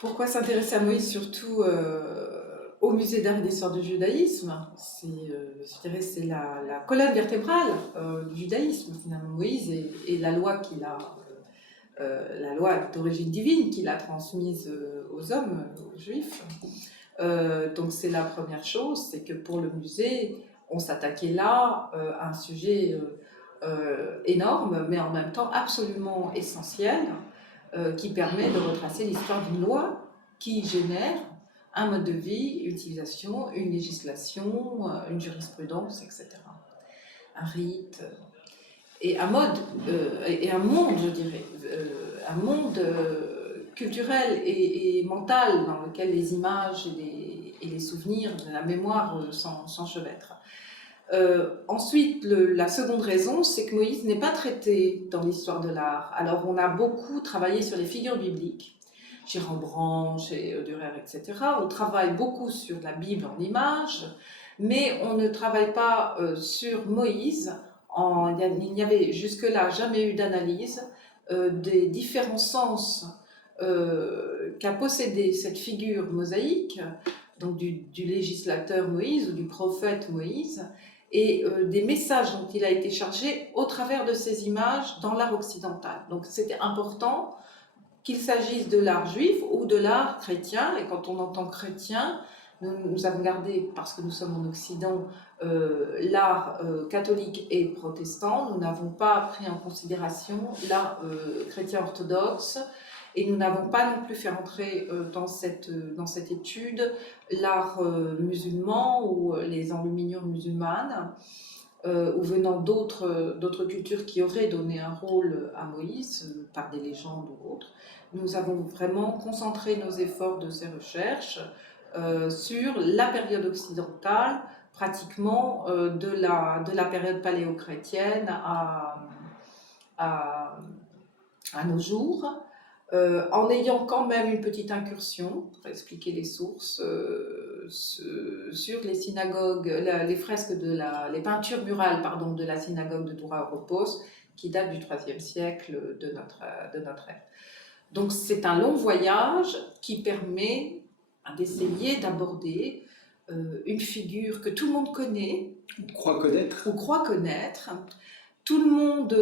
Pourquoi s'intéresser à Moïse, surtout au musée d'art et d'histoire du judaïsme? Je dirais, c'est la colonne vertébrale du judaïsme, finalement, Moïse, et la loi la loi d'origine divine qu'il a transmise aux hommes, aux juifs. Donc c'est la première chose, c'est que pour le musée, on s'attaquait là à un sujet énorme, mais en même temps absolument essentiel, qui permet de retracer l'histoire d'une loi qui génère un mode de vie, une civilisation, une législation, une jurisprudence, etc. Un rite, et un mode, et un monde, je dirais, un monde culturel et mental dans lequel les images et les souvenirs, la mémoire s'enchevêtrent. Ensuite, la seconde raison, c'est que Moïse n'est pas traité dans l'histoire de l'art. Alors, on a beaucoup travaillé sur les figures bibliques, chez Rembrandt, chez Dürer, etc. On travaille beaucoup sur la Bible en images, mais on ne travaille pas sur Moïse. Il n'y avait jusque-là jamais eu d'analyse des différents sens qu'a possédé cette figure mosaïque, donc du législateur Moïse ou du prophète Moïse, et des messages dont il a été chargé au travers de ces images dans l'art occidental. Donc c'était important qu'il s'agisse de l'art juif ou de l'art chrétien, et quand on entend chrétien, nous avons gardé, parce que nous sommes en Occident, l'art catholique et protestant, nous n'avons pas pris en considération l'art chrétien orthodoxe, et nous n'avons pas non plus fait entrer dans cette étude l'art musulman ou les enluminures musulmanes, ou venant d'autres cultures qui auraient donné un rôle à Moïse, par des légendes ou autres. Nous avons vraiment concentré nos efforts de ces recherches sur la période occidentale, pratiquement de la période paléo-chrétienne à nos jours, en ayant quand même une petite incursion, pour expliquer les sources, sur les synagogues, les fresques les peintures murales, pardon, de la synagogue de Toura Oropos, qui date du IIIe siècle de notre ère. Donc c'est un long voyage qui permet d'essayer d'aborder une figure que tout le monde connaît, On croit connaître. ou croit connaître. Tout le monde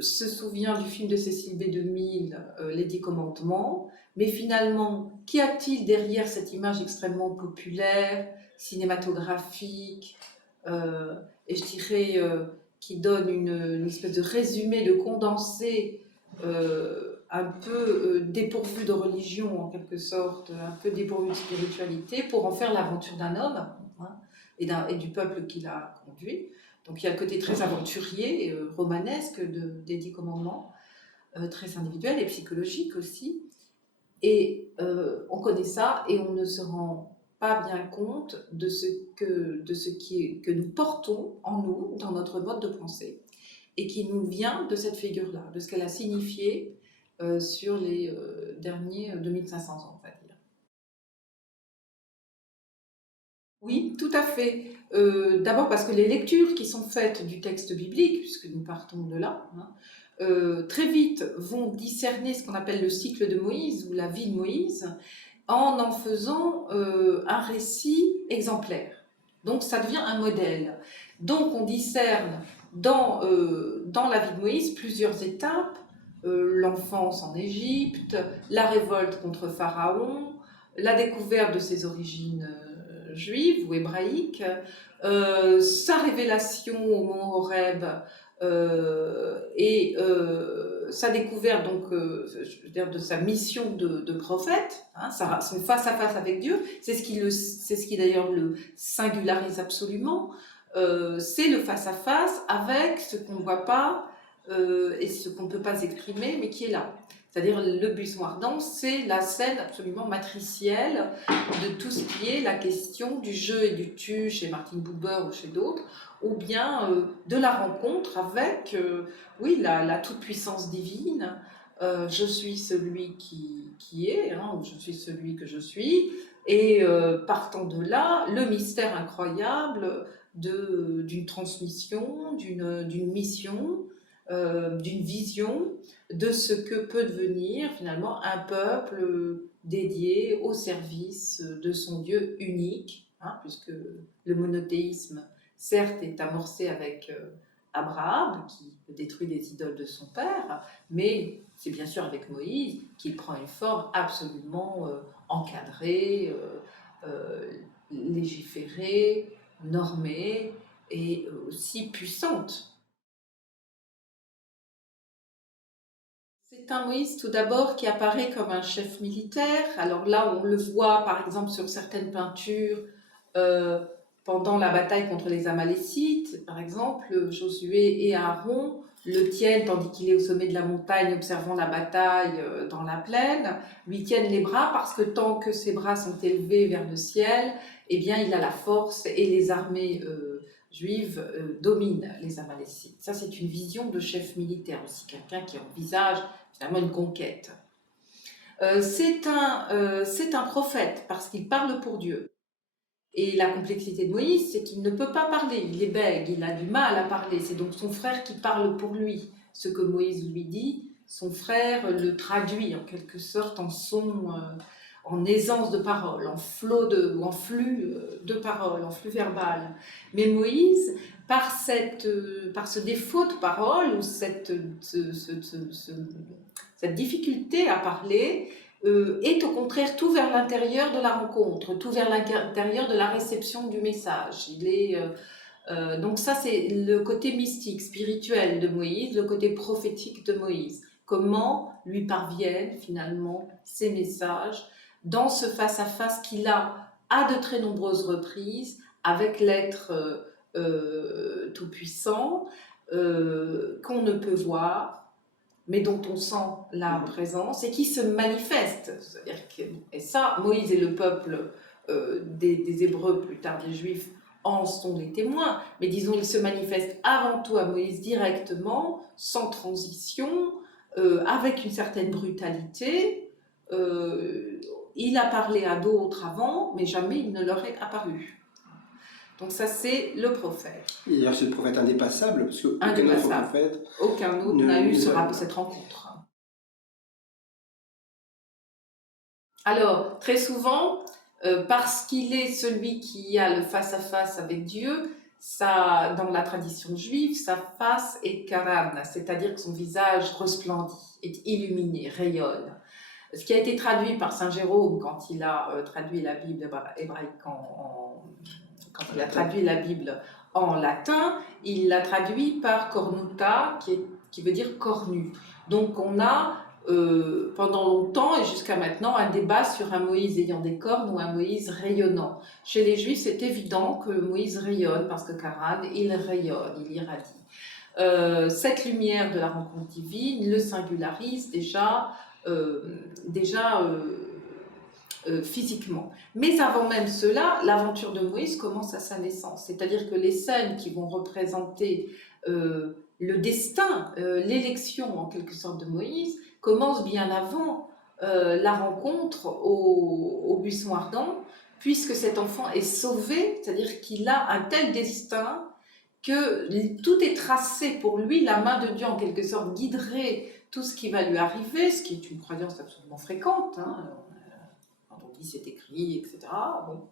se souvient du film de Cécile B2000, Les 10 Commandements, mais finalement, qu'y a-t-il derrière cette image extrêmement populaire, cinématographique, et je dirais qui donne une espèce de résumé, de condensé, un peu dépourvu de religion en quelque sorte, un peu dépourvu de spiritualité, pour en faire l'aventure d'un homme, hein, et du peuple qui l'a conduit. Donc il y a le côté très aventurier, romanesque des 10 commandements, très individuel et psychologique aussi. Et on connaît ça et on ne se rend pas bien compte de ce que nous portons en nous, dans notre mode de pensée, et qui nous vient de cette figure-là, de ce qu'elle a signifié sur les derniers 2500 ans, on va dire. Oui, tout à fait. D'abord parce que les lectures qui sont faites du texte biblique, puisque nous partons de là, hein, très vite vont discerner ce qu'on appelle le cycle de Moïse ou la vie de Moïse en faisant un récit exemplaire. Donc ça devient un modèle. Donc on discerne dans la vie de Moïse plusieurs étapes, l'enfance en Égypte, la révolte contre Pharaon, la découverte de ses origines juive ou hébraïque, sa révélation au mont Horeb et sa découverte donc, je veux dire, de sa mission de prophète, hein, son face à face avec Dieu, c'est ce qui d'ailleurs le singularise absolument, c'est le face à face avec ce qu'on ne voit pas et ce qu'on ne peut pas exprimer mais qui est là. C'est-à-dire le buisson ardent, c'est la scène absolument matricielle de tout ce qui est la question du jeu et du tu chez Martin Buber ou chez d'autres, ou bien de la rencontre avec oui, la toute-puissance divine. Je suis celui qui est, hein, ou je suis celui que je suis, et partant de là, le mystère incroyable d'une transmission, d'une mission, d'une vision de ce que peut devenir finalement un peuple dédié au service de son Dieu unique, hein, puisque le monothéisme, certes, est amorcé avec Abraham, qui détruit les idoles de son père, mais c'est bien sûr avec Moïse qu'il prend une forme absolument encadrée, légiférée, normée et aussi puissante. C'est un Moïse tout d'abord qui apparaît comme un chef militaire. Alors là, on le voit par exemple sur certaines peintures euh, pendant la bataille contre les Amalécites. Par exemple, Josué et Aaron le tiennent tandis qu'il est au sommet de la montagne observant la bataille dans la plaine, lui tiennent les bras parce que tant que ses bras sont élevés vers le ciel, eh bien il a la force et les armées juives dominent les Amalécites. Ça, c'est une vision de chef militaire aussi, quelqu'un qui envisage finalement une conquête. C'est un prophète parce qu'il parle pour Dieu. Et la complexité de Moïse, c'est qu'il ne peut pas parler, il est bègue, il a du mal à parler. C'est donc son frère qui parle pour lui. Ce que Moïse lui dit, son frère le traduit en quelque sorte en son, en aisance de parole, en flux de parole, en flux verbal. Mais Moïse, par ce défaut de parole ou cette difficulté à parler, est au contraire tout vers l'intérieur de la rencontre, tout vers l'intérieur de la réception du message. Donc ça, c'est le côté mystique, spirituel de Moïse, le côté prophétique de Moïse. Comment lui parviennent finalement ces messages dans ce face-à-face qu'il a à de très nombreuses reprises avec l'être tout-puissant, qu'on ne peut voir, mais dont on sent la présence et qui se manifeste. Et ça, Moïse et le peuple des Hébreux, plus tard des Juifs, en sont les témoins, mais disons, il se manifeste avant tout à Moïse directement, sans transition, avec une certaine brutalité. Il a parlé à d'autres avant, mais jamais il ne leur est apparu. Donc ça, c'est le prophète. Et d'ailleurs, c'est le prophète indépassable, parce aucun autre n'a eu cette rencontre. Alors, très souvent, parce qu'il est celui qui a le face-à-face avec Dieu, ça, dans la tradition juive, sa face est karan, c'est-à-dire que son visage resplendit, est illuminé, rayonne. Ce qui a été traduit par Saint Jérôme quand il a traduit la Bible hébraïque quand il a traduit la Bible en latin, il l'a traduit par cornuta, qui veut dire cornu. Donc on a pendant longtemps et jusqu'à maintenant un débat sur un Moïse ayant des cornes ou un Moïse rayonnant. Chez les Juifs, c'est évident que Moïse rayonne parce que Karan, il rayonne, il irradie. Cette lumière de la rencontre divine le singularise déjà physiquement. Mais avant même cela, l'aventure de Moïse commence à sa naissance. C'est-à-dire que les scènes qui vont représenter le destin, l'élection en quelque sorte de Moïse, commencent bien avant la rencontre au buisson ardent, puisque cet enfant est sauvé, c'est-à-dire qu'il a un tel destin que tout est tracé pour lui, la main de Dieu en quelque sorte guiderait tout ce qui va lui arriver, ce qui est une croyance absolument fréquente, hein. Quand on dit c'est écrit, etc. Bon.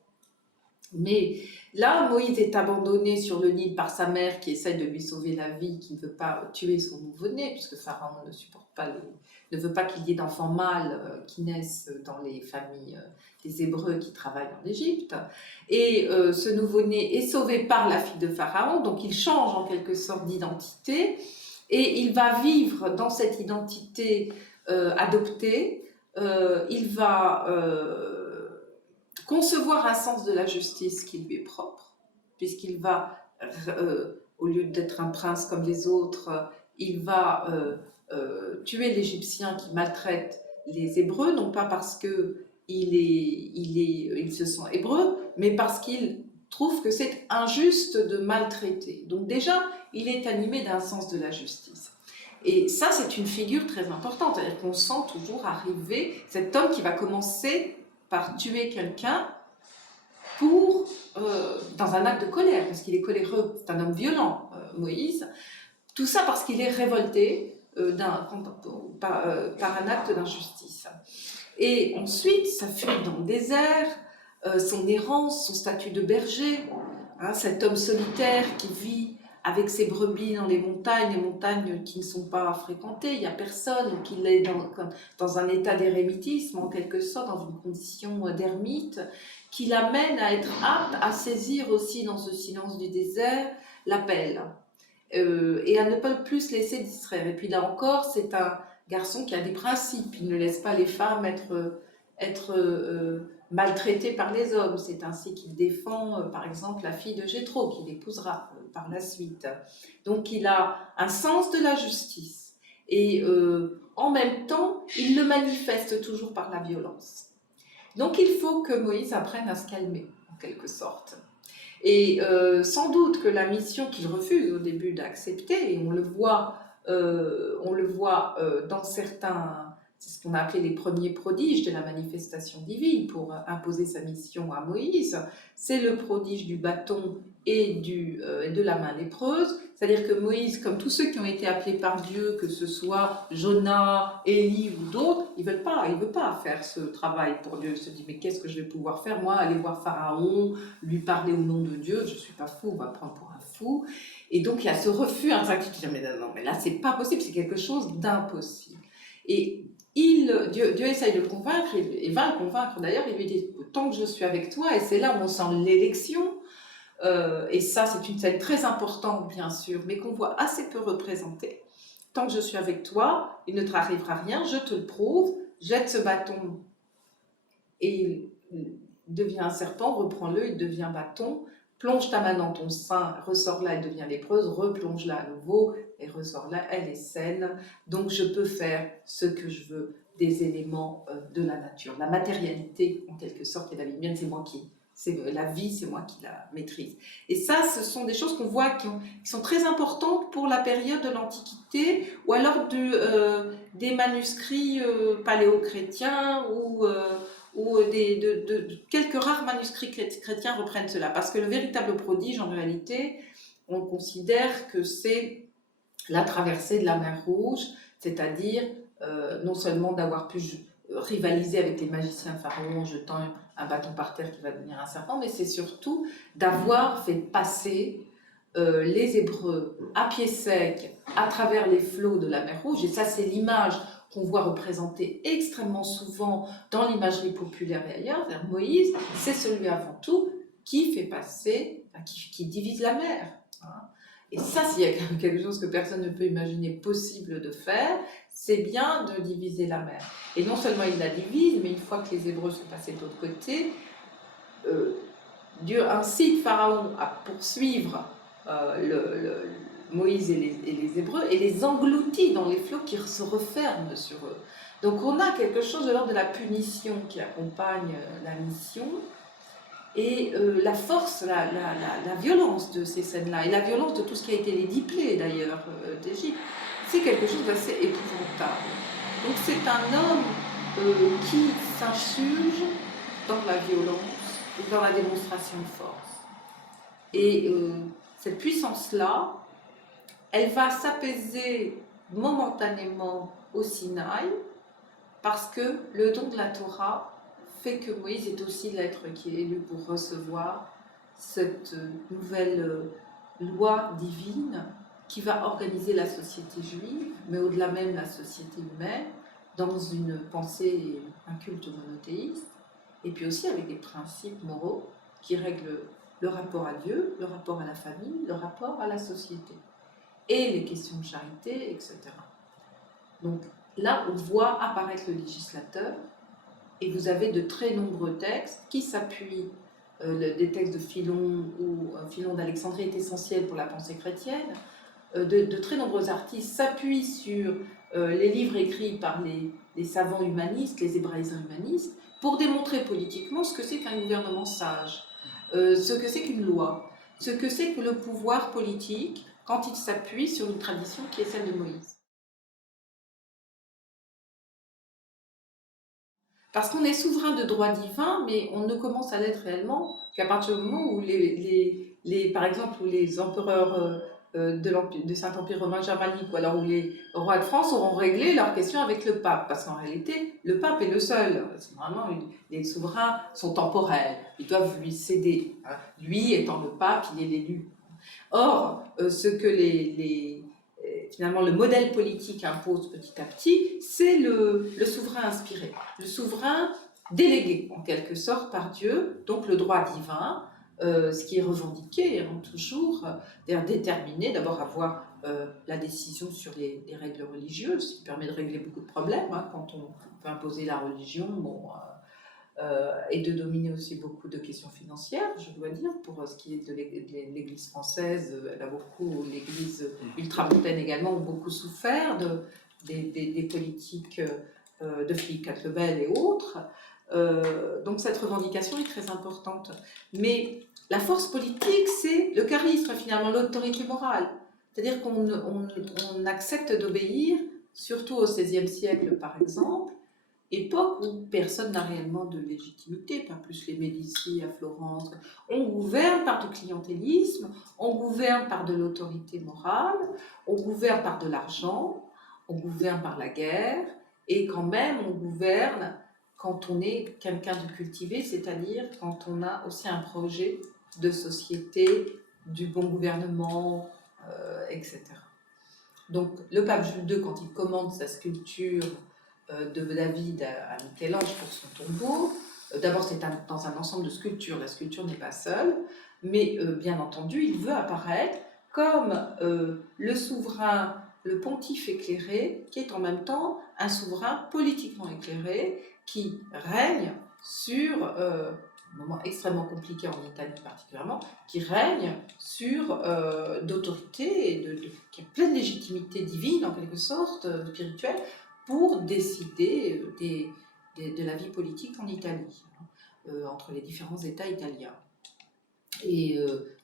Mais là, Moïse est abandonné sur le Nil par sa mère qui essaie de lui sauver la vie, qui ne veut pas tuer son nouveau-né, puisque Pharaon ne veut pas qu'il y ait d'enfants mâles qui naissent dans les familles des Hébreux qui travaillent en Égypte. Et ce nouveau-né est sauvé par la fille de Pharaon, donc il change en quelque sorte d'identité, et il va vivre dans cette identité adoptée. Il va concevoir un sens de la justice qui lui est propre, puisqu'il va, au lieu d'être un prince comme les autres, il va tuer l'Égyptien qui maltraite les Hébreux, non pas parce qu'il se sent hébreu, mais parce qu'il trouve que c'est injuste de maltraiter. Donc déjà, il est animé d'un sens de la justice. Et ça, c'est une figure très importante, c'est-à-dire qu'on sent toujours arriver cet homme qui va commencer par tuer quelqu'un dans un acte de colère, parce qu'il est coléreux, c'est un homme violent, Moïse. Tout ça parce qu'il est révolté par un acte d'injustice. Et ensuite, sa fuite dans le désert, son errance, son statut de berger, hein, cet homme solitaire qui vit avec ses brebis dans les montagnes qui ne sont pas fréquentées, il n'y a personne, qu'il est dans un état d'érémitisme, en quelque sorte, dans une condition d'ermite, qui l'amène à être apte à saisir aussi dans ce silence du désert l'appel, et à ne pas plus se laisser distraire. Et puis là encore, c'est un garçon qui a des principes, il ne laisse pas les femmes être maltraitées par les hommes. C'est ainsi qu'il défend, par exemple, la fille de Jéthro, qu'il épousera par la suite. Donc il a un sens de la justice. Et en même temps, il le manifeste toujours par la violence. Donc il faut que Moïse apprenne à se calmer, en quelque sorte. Et sans doute que la mission qu'il refuse au début d'accepter, et on le voit dans certains, c'est ce qu'on a appelé les premiers prodiges de la manifestation divine pour imposer sa mission à Moïse, c'est le prodige du bâton et de la main lépreuse. C'est-à-dire que Moïse, comme tous ceux qui ont été appelés par Dieu, que ce soit Jonas, Élie ou d'autres, il ne veut pas faire ce travail pour Dieu. Il se dit, mais qu'est-ce que je vais pouvoir faire, moi, aller voir Pharaon, lui parler au nom de Dieu, je ne suis pas fou, on va prendre pour un fou. Et donc il y a ce refus instinctif, qui dit, mais non, mais là c'est pas possible, c'est quelque chose d'impossible. Et Dieu essaye de le convaincre, et va le convaincre d'ailleurs, il lui dit, tant que je suis avec toi, et c'est là où on sent l'élection, et ça c'est une scène très importante bien sûr, mais qu'on voit assez peu représentée. Tant que je suis avec toi, il ne te arrivera rien, je te le prouve, jette ce bâton et il devient un serpent, reprends-le, il devient bâton, plonge ta main dans ton sein, ressors-la, elle devient lépreuse, replonge-la à nouveau, et ressors-la, elle est saine. Donc je peux faire ce que je veux des éléments de la nature. La matérialité, en quelque sorte, est la vie mienne, c'est la vie, c'est moi qui la maîtrise. Et ça, ce sont des choses qu'on voit qui sont très importantes pour la période de l'Antiquité, ou alors des manuscrits paléo-chrétiens, ou quelques rares manuscrits chrétiens reprennent cela. Parce que le véritable prodige, en réalité, on considère que c'est la traversée de la mer Rouge, c'est-à-dire non seulement d'avoir pu rivaliser avec les magiciens pharaons en jetant un bâton par terre qui va devenir un serpent, mais c'est surtout d'avoir fait passer les Hébreux à pied sec à travers les flots de la mer Rouge. Et ça, c'est l'image qu'on voit représentée extrêmement souvent dans l'imagerie populaire et ailleurs. Moïse, c'est celui avant tout qui fait passer, qui divise la mer. Et ça, s'il y a quelque chose que personne ne peut imaginer possible de faire, c'est bien de diviser la mer. Et non seulement il la divise, mais une fois que les Hébreux sont passés de l'autre côté, Dieu incite Pharaon à poursuivre Moïse et les Hébreux et les engloutit dans les flots qui se referment sur eux. Donc on a quelque chose de l'ordre de la punition qui accompagne la mission, et la force, la violence de ces scènes-là, et la violence de tout ce qui a été les 10 plaies d'ailleurs d'Égypte, c'est quelque chose d'assez épouvantable. Donc c'est un homme qui s'insurge dans la violence, dans la démonstration de force. Et cette puissance-là, elle va s'apaiser momentanément au Sinaï, parce que le don de la Torah fait que Moïse est aussi l'être qui est élu pour recevoir cette nouvelle loi divine qui va organiser la société juive, mais au-delà même la société humaine, dans une pensée et un culte monothéiste, et puis aussi avec des principes moraux qui règlent le rapport à Dieu, le rapport à la famille, le rapport à la société, et les questions de charité, etc. Donc là, on voit apparaître le législateur, et vous avez de très nombreux textes qui s'appuient, des textes de Philon, ou Philon d'Alexandrie est essentiel pour la pensée chrétienne, de très nombreux artistes s'appuient sur les livres écrits par les savants humanistes, les hébraïsants humanistes, pour démontrer politiquement ce que c'est qu'un gouvernement sage, ce que c'est qu'une loi, ce que c'est que le pouvoir politique quand il s'appuie sur une tradition qui est celle de Moïse. Parce qu'on est souverain de droit divin, mais on ne commence à l'être réellement qu'à partir du moment où par exemple, où les empereurs du Saint-Empire romain germanique, ou alors où les rois de France auront réglé leurs questions avec le pape, parce qu'en réalité, le pape est le seul. Vraiment, les souverains sont temporels, ils doivent lui céder. Hein. Lui, étant le pape, il est l'élu. Or, ce que finalement le modèle politique impose petit à petit, c'est le souverain inspiré, le souverain délégué en quelque sorte par Dieu, donc le droit divin, ce qui est revendiqué hein, toujours, déterminé, d'abord avoir la décision sur les règles religieuses, ce qui permet de régler beaucoup de problèmes hein, quand on peut imposer la religion. Bon, et de dominer aussi beaucoup de questions financières, je dois dire, pour ce qui est de l'Église française. Elle a beaucoup, l'Église ultramontaine également, ont beaucoup souffert des politiques de Philippe IV le Bel et autres. Donc cette revendication est très importante. Mais la force politique, c'est le charisme, finalement, l'autorité morale. C'est-à-dire qu'on accepte d'obéir, surtout au XVIe siècle, par exemple, époque où personne n'a réellement de légitimité, pas plus les Médicis à Florence. On gouverne par du clientélisme, on gouverne par de l'autorité morale, on gouverne par de l'argent, on gouverne par la guerre, et quand même on gouverne quand on est quelqu'un de cultivé, c'est-à-dire quand on a aussi un projet de société, du bon gouvernement, etc. Donc le pape Jules II, quand il commande sa sculpture de David à Michel-Ange pour son tombeau. D'abord, c'est dans un ensemble de sculptures. La sculpture n'est pas seule, mais bien entendu, il veut apparaître comme le souverain, le pontife éclairé, qui est en même temps un souverain politiquement éclairé, qui règne sur, un moment extrêmement compliqué en Italie particulièrement, qui règne sur d'autorité, qui a pleine légitimité divine en quelque sorte, spirituelle, pour décider de la vie politique en Italie, entre les différents États italiens. Et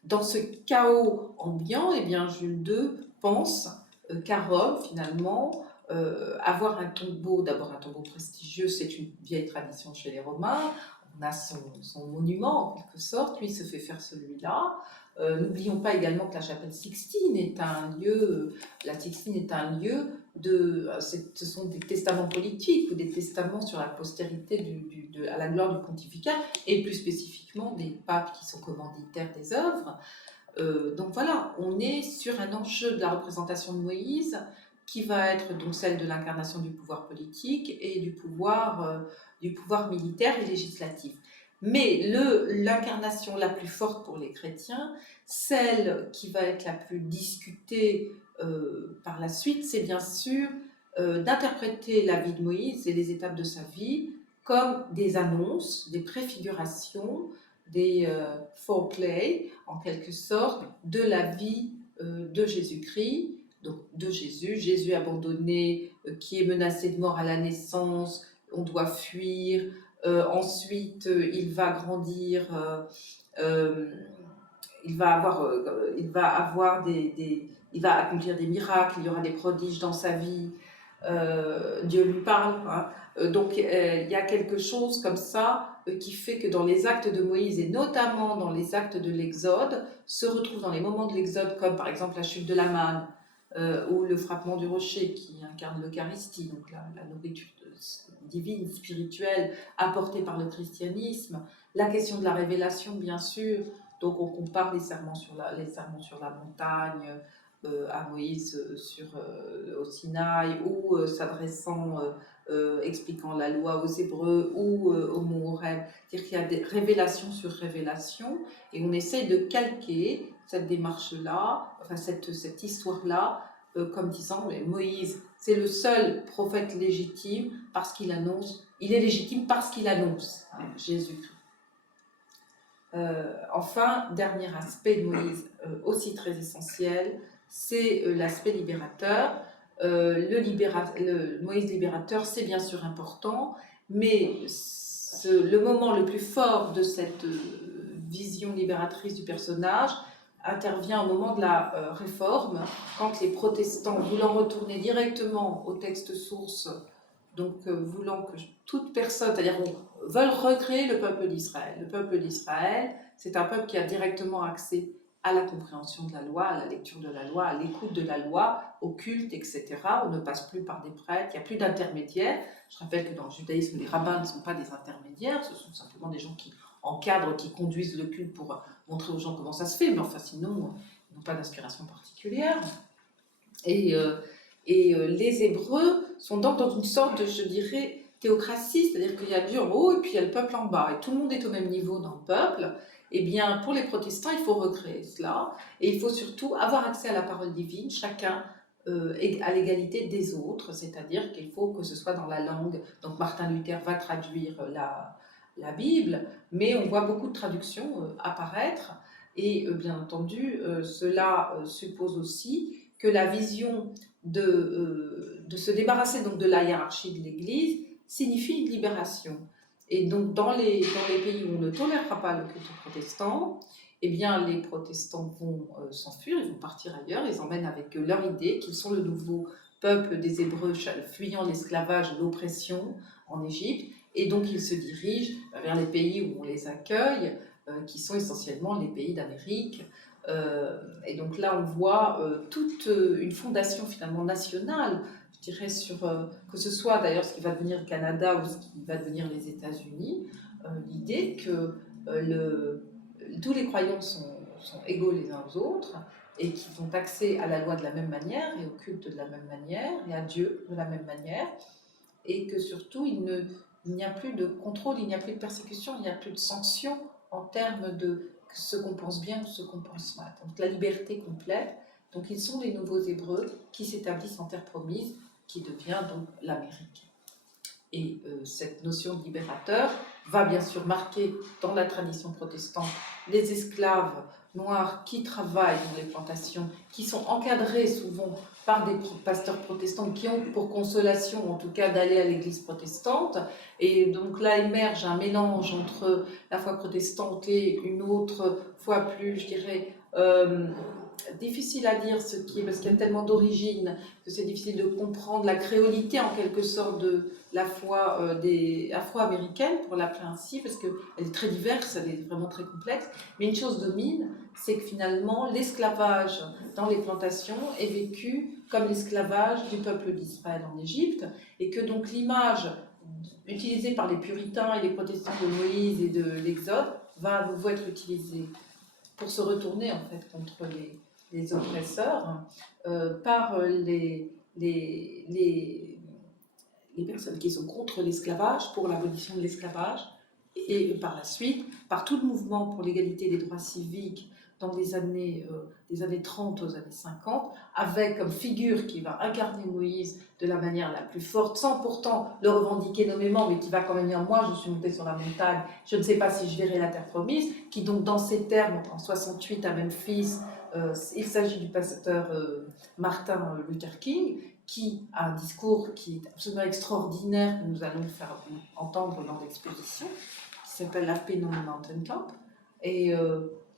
dans ce chaos ambiant, eh bien, Jules II pense qu'à Rome, finalement, avoir un tombeau, d'abord un tombeau prestigieux, c'est une vieille tradition chez les Romains, on a son monument en quelque sorte, lui il se fait faire celui-là. N'oublions pas également que la chapelle Sixtine est un lieu, la Sixtine est un lieu ce sont des testaments politiques ou des testaments sur la postérité à la gloire du pontificat, et plus spécifiquement des papes qui sont commanditaires des œuvres. Donc voilà, on est sur un enjeu de la représentation de Moïse qui va être donc celle de l'incarnation du pouvoir politique et du pouvoir militaire et législatif. Mais l'incarnation la plus forte pour les chrétiens, celle qui va être la plus discutée par la suite, c'est bien sûr d'interpréter la vie de Moïse et les étapes de sa vie comme des annonces, des préfigurations, des foreplay, en quelque sorte, de la vie de Jésus-Christ, donc de Jésus abandonné, qui est menacé de mort à la naissance, on doit fuir, ensuite il va grandir, il va accomplir des miracles, il y aura des prodiges dans sa vie, Dieu lui parle. Hein. Donc il y a quelque chose comme ça qui fait que dans les actes de Moïse, et notamment dans les actes de l'Exode, se retrouvent dans les moments de l'Exode, comme par exemple la chute de la manne, ou le frappement du rocher qui incarne l'Eucharistie, donc la nourriture divine, spirituelle, apportée par le christianisme, la question de la révélation bien sûr, donc on compare les sermons sur la montagne, à Moïse au Sinaï, ou s'adressant, expliquant la loi aux Hébreux, ou au mont Horeb. C'est-à-dire qu'il y a des révélations sur révélations, et on essaye de calquer cette démarche-là, enfin cette histoire-là, comme disant Moïse, c'est le seul prophète légitime parce qu'il annonce, il est légitime parce qu'il annonce Jésus-Christ. Enfin, dernier aspect de Moïse, aussi très essentiel, c'est l'aspect libérateur. Le Moïse libérateur, c'est bien sûr important, mais le moment le plus fort de cette vision libératrice du personnage intervient au moment de la Réforme, quand les protestants, voulant retourner directement au texte source, donc voulant que toute personne, c'est-à-dire veulent recréer le peuple d'Israël. Le peuple d'Israël, c'est un peuple qui a directement accès à la compréhension de la loi, à la lecture de la loi, à l'écoute de la loi, au culte, etc. On ne passe plus par des prêtres, il n'y a plus d'intermédiaires. Je rappelle que dans le judaïsme, les rabbins ne sont pas des intermédiaires, ce sont simplement des gens qui encadrent, qui conduisent le culte pour montrer aux gens comment ça se fait, mais enfin sinon, ils n'ont pas d'inspiration particulière. Et les Hébreux sont donc dans une sorte de, je dirais, théocratie, c'est-à-dire qu'il y a Dieu en haut et puis il y a le peuple en bas, et tout le monde est au même niveau dans le peuple. Eh bien, pour les protestants, il faut recréer cela, et il faut surtout avoir accès à la parole divine, chacun à l'égalité des autres, c'est-à-dire qu'il faut que ce soit dans la langue. Donc Martin Luther va traduire la Bible, mais on voit beaucoup de traductions apparaître, et bien entendu, cela suppose aussi que la vision de se débarrasser donc de la hiérarchie de l'Église signifie une libération. Et donc dans les pays où on ne tolérera pas le culte protestant, eh bien les protestants vont s'enfuir, ils vont partir ailleurs, ils emmènent avec eux leur idée qu'ils sont le nouveau peuple des Hébreux fuyant l'esclavage et l'oppression en Égypte, et donc ils se dirigent vers les pays où on les accueille, qui sont essentiellement les pays d'Amérique. Et donc là, on voit toute une fondation finalement nationale, je dirais, sur que ce soit d'ailleurs ce qui va devenir le Canada ou ce qui va devenir les États-Unis, l'idée que tous les croyants sont égaux les uns aux autres et qu'ils ont accès à la loi de la même manière et au culte de la même manière et à Dieu de la même manière, et que surtout il n'y a plus de contrôle, il n'y a plus de persécution, il n'y a plus de sanctions en termes de ce qu'on pense bien ou ce qu'on pense mal. Donc la liberté complète. Donc ils sont les nouveaux Hébreux qui s'établissent en terre promise, qui devient donc l'Amérique. Et cette notion de libérateur va bien sûr marquer dans la tradition protestante les esclaves noirs qui travaillent dans les plantations, qui sont encadrés souvent par des pasteurs protestants qui ont pour consolation en tout cas d'aller à l'église protestante. Et donc là émerge un mélange entre la foi protestante et une autre foi plus, je dirais, difficile à dire ce qui est, parce qu'il y a tellement d'origines que c'est difficile de comprendre la créolité en quelque sorte de la foi des afro-américaines, pour l'appeler ainsi, parce qu'elle est très diverse, elle est vraiment très complexe. Mais une chose domine, c'est que finalement l'esclavage dans les plantations est vécu comme l'esclavage du peuple d'Israël en Égypte, et que donc l'image utilisée par les puritains et les protestants de Moïse et de l'Exode va à nouveau être utilisée pour se retourner en fait contre les oppresseurs par les personnes qui sont contre l'esclavage, pour l'abolition de l'esclavage, et par la suite, par tout le mouvement pour l'égalité des droits civiques dans les années 30 aux années 50, avec comme figure qui va incarner Moïse de la manière la plus forte, sans pourtant le revendiquer nommément, mais qui va quand même dire « moi je suis monté sur la montagne, je ne sais pas si je verrai la terre promise », qui donc dans ces termes, en 68 à Memphis, il s'agit du pasteur Martin Luther King, qui a un discours qui est absolument extraordinaire, que nous allons faire entendre dans l'exposition, qui s'appelle I've been on the mountaintop, et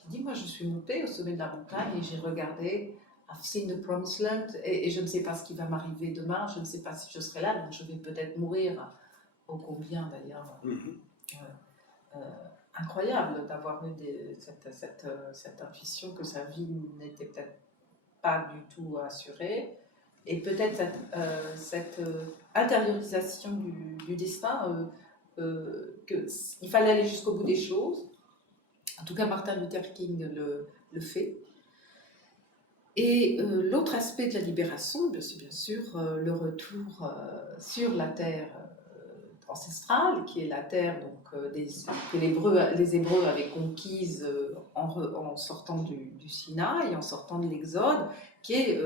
qui dit, moi je suis monté au sommet de la montagne et j'ai regardé, I've seen the promised land, et je ne sais pas ce qui va m'arriver demain, je ne sais pas si je serai là, donc je vais peut-être mourir, ô combien d'ailleurs. Incroyable d'avoir eu cette intuition que sa vie n'était peut-être pas du tout assurée, et peut-être cette intériorisation du destin, qu'il fallait aller jusqu'au bout des choses. En tout cas, Martin Luther King le fait. Et l'autre aspect de la libération, c'est bien sûr le retour sur la terre ancestrale, qui est la terre donc, que les Hébreux avaient conquise en sortant du Sinaï, en sortant de l'Exode, qui est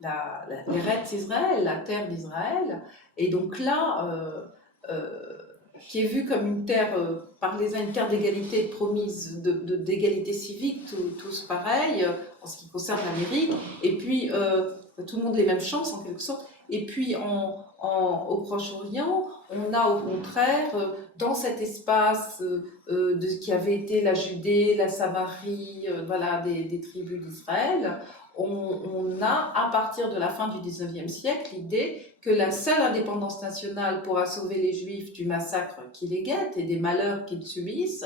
l'Eretz Israël, la terre d'Israël. Et donc là, qui est vue comme une terre, par les uns, une terre d'égalité promise, d'égalité civique, tous pareils, en ce qui concerne l'Amérique, et puis tout le monde les mêmes chances en quelque sorte. Et puis au Proche-Orient, on a au contraire, dans cet espace qui avait été la Judée, la Samarie, voilà, des tribus d'Israël, on a, à partir de la fin du 19e siècle, l'idée que la seule indépendance nationale pourra sauver les Juifs du massacre qui les guette et des malheurs qu'ils subissent,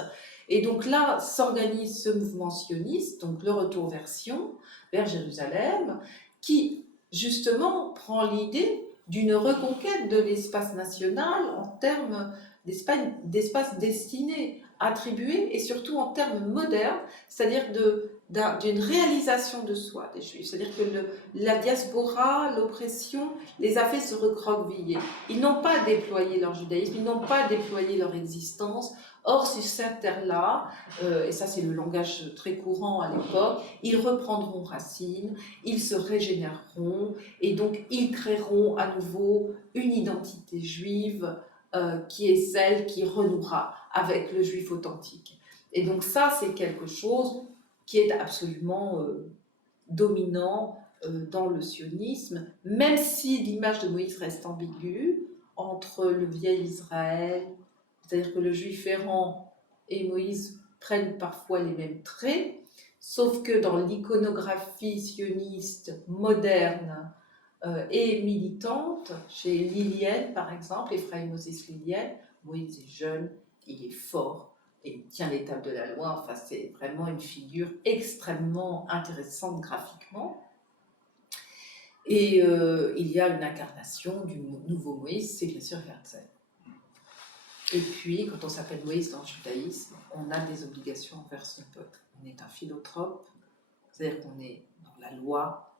Et donc là s'organise ce mouvement sioniste, donc le retour vers Sion, vers Jérusalem, qui justement prend l'idée d'une reconquête de l'espace national en termes d'espace destiné, attribué, et surtout en termes modernes, c'est-à-dire d'une réalisation de soi des Juifs. C'est-à-dire que la diaspora, l'oppression, les a fait se recroqueviller. Ils n'ont pas déployé leur judaïsme, ils n'ont pas déployé leur existence. Or, sur cette terre-là, et ça c'est le langage très courant à l'époque, ils reprendront racine, ils se régénéreront, et donc ils créeront à nouveau une identité juive qui est celle qui renouera avec le juif authentique. Et donc ça, c'est quelque chose qui est absolument dominant dans le sionisme, même si l'image de Moïse reste ambiguë entre le vieil Israël, c'est-à-dire que le juif errant et Moïse prennent parfois les mêmes traits, sauf que dans l'iconographie sioniste moderne et militante, chez Lilienne par exemple, Ephraim Moses Lilienne, Moïse est jeune, il est fort, et il tient les tables de la loi. Enfin, c'est vraiment une figure extrêmement intéressante graphiquement. Et il y a une incarnation du nouveau Moïse, c'est bien sûr Herzl. Et puis, quand on s'appelle Moïse dans le judaïsme, on a des obligations envers son peuple. On est un philanthrope, c'est-à-dire qu'on est dans la loi,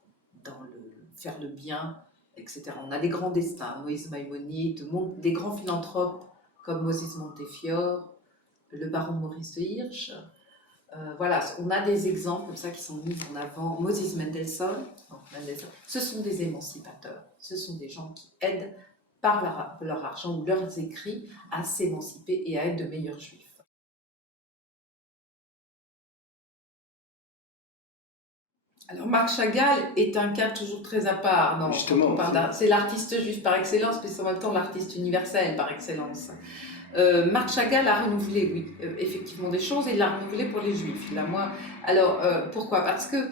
dans le faire le bien, etc. On a des grands destins, Moïse Maïmonide, des grands philanthropes comme Moses Montefiore, le baron Maurice de Hirsch. Voilà, on a des exemples comme ça qui sont mis en avant. Moses Mendelssohn, ce sont des émancipateurs, ce sont des gens qui aident par leur argent ou leurs écrits à s'émanciper et à être de meilleurs juifs. Alors Marc Chagall est un cas toujours très à part. Non, Justement, c'est l'artiste juif par excellence, mais c'est en même temps l'artiste universel par excellence. Marc Chagall a renouvelé, oui, effectivement des choses, et il l'a renouvelé pour les juifs. Alors, pourquoi ? Parce que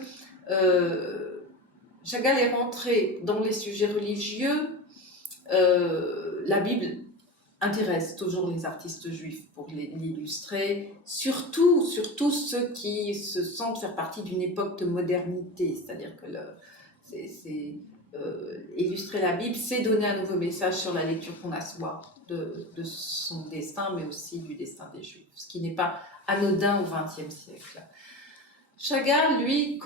Chagall est rentré dans les sujets religieux. La Bible intéresse toujours les artistes juifs pour l'illustrer, surtout ceux qui se sentent faire partie d'une époque de modernité, c'est-à-dire que illustrer la Bible, c'est donner un nouveau message sur la lecture qu'on a soi de son destin, mais aussi du destin des Juifs, ce qui n'est pas anodin au XXe siècle. Chagall, lui,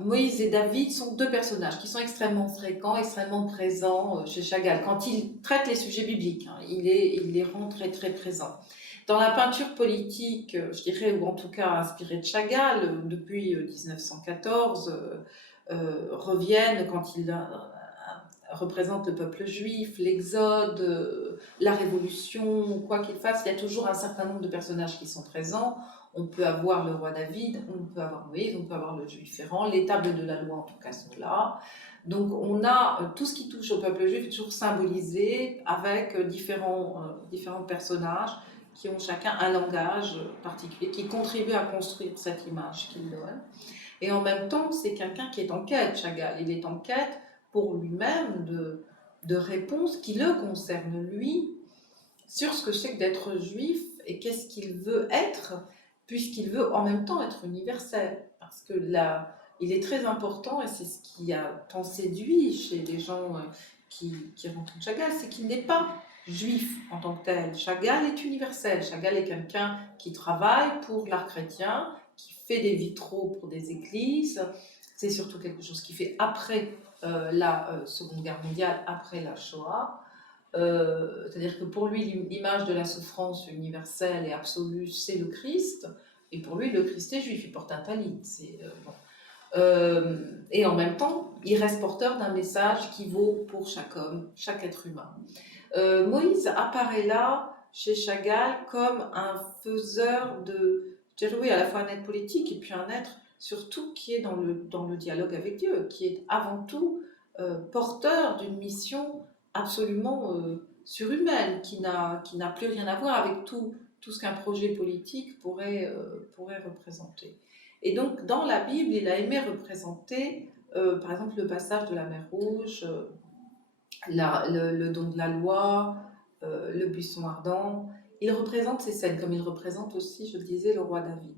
Moïse et David sont deux personnages qui sont extrêmement fréquents, extrêmement présents chez Chagall. Quand il traite les sujets bibliques, il les rend très très présents. Dans la peinture politique, je dirais, ou en tout cas inspirée de Chagall, depuis 1914, reviennent quand il représente le peuple juif, l'Exode, la Révolution, quoi qu'il fasse, il y a toujours un certain nombre de personnages qui sont présents. On peut avoir le roi David, on peut avoir Moïse, on peut avoir le juif errant, les tables de la loi en tout cas sont là. Donc on a tout ce qui touche au peuple juif toujours symbolisé avec différents personnages qui ont chacun un langage particulier, qui contribuent à construire cette image qu'il donne. Et en même temps, c'est quelqu'un qui est en quête, Chagall. Il est en quête pour lui-même de réponses qui le concernent lui sur ce que c'est que d'être juif et qu'est-ce qu'il veut être, puisqu'il veut en même temps être universel. Parce que là, il est très important, et c'est ce qui a tant séduit chez les gens qui rencontrent Chagall, c'est qu'il n'est pas juif en tant que tel. Chagall est universel. Chagall est quelqu'un qui travaille pour l'art chrétien, qui fait des vitraux pour des églises. C'est surtout quelque chose qu'il fait après la Seconde Guerre mondiale, après la Shoah. C'est-à-dire que pour lui, l'image de la souffrance universelle et absolue, c'est le Christ. Et pour lui, le Christ est juif, il porte un talit. Et en même temps, il reste porteur d'un message qui vaut pour chaque homme, chaque être humain. Moïse apparaît là, chez Chagall, comme un faiseur de, je dirais oui, à la fois un être politique et puis un être surtout qui est dans le dialogue avec Dieu, qui est avant tout porteur d'une mission absolument surhumaine, qui n'a plus rien à voir avec tout ce qu'un projet politique pourrait représenter. Et donc, dans la Bible, il a aimé représenter, par exemple, le passage de la mer Rouge, le don de la loi, le buisson ardent. il représente ces scènes, comme il représente aussi, je le disais, le roi David.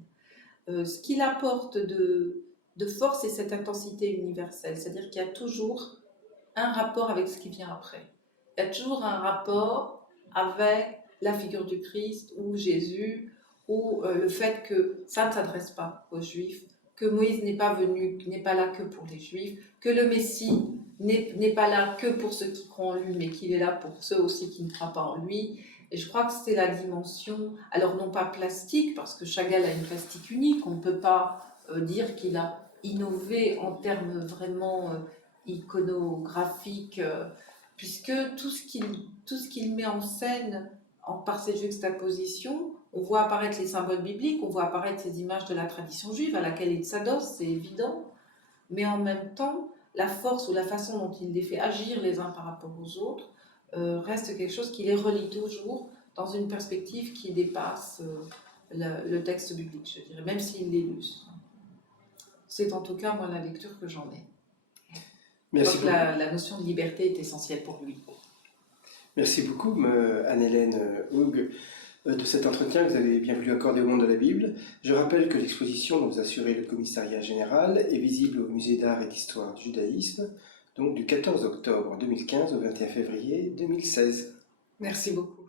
Ce qu'il apporte de force, c'est cette intensité universelle, c'est-à-dire qu'il y a toujours un rapport avec ce qui vient après. Il y a toujours un rapport avec la figure du Christ ou Jésus, ou le fait que ça ne s'adresse pas aux Juifs, que Moïse n'est pas venu, n'est pas là que pour les Juifs, que le Messie n'est pas là que pour ceux qui croient en lui, mais qu'il est là pour ceux aussi qui ne croient pas en lui. Et je crois que c'est la dimension, alors non pas plastique, parce que Chagall a une plastique unique, on ne peut pas dire qu'il a innové en termes vraiment iconographiques, puisque tout ce qu'il met en scène par ces juxtapositions, on voit apparaître les symboles bibliques, on voit apparaître ces images de la tradition juive à laquelle il s'adosse, c'est évident, mais en même temps, la force ou la façon dont il les fait agir les uns par rapport aux autres reste quelque chose qui les relie toujours dans une perspective qui dépasse le texte biblique, je dirais, même s'il l'illustre. C'est en tout cas, moi, la lecture que j'en ai. Merci Donc la notion de liberté est essentielle pour lui. Merci beaucoup, Anne-Hélène Hug, de cet entretien que vous avez bien voulu accorder au monde de la Bible. Je rappelle que l'exposition dont vous assurez le commissariat général est visible au Musée d'art et d'histoire du judaïsme, donc du 14 octobre 2015 au 21 février 2016. Merci beaucoup.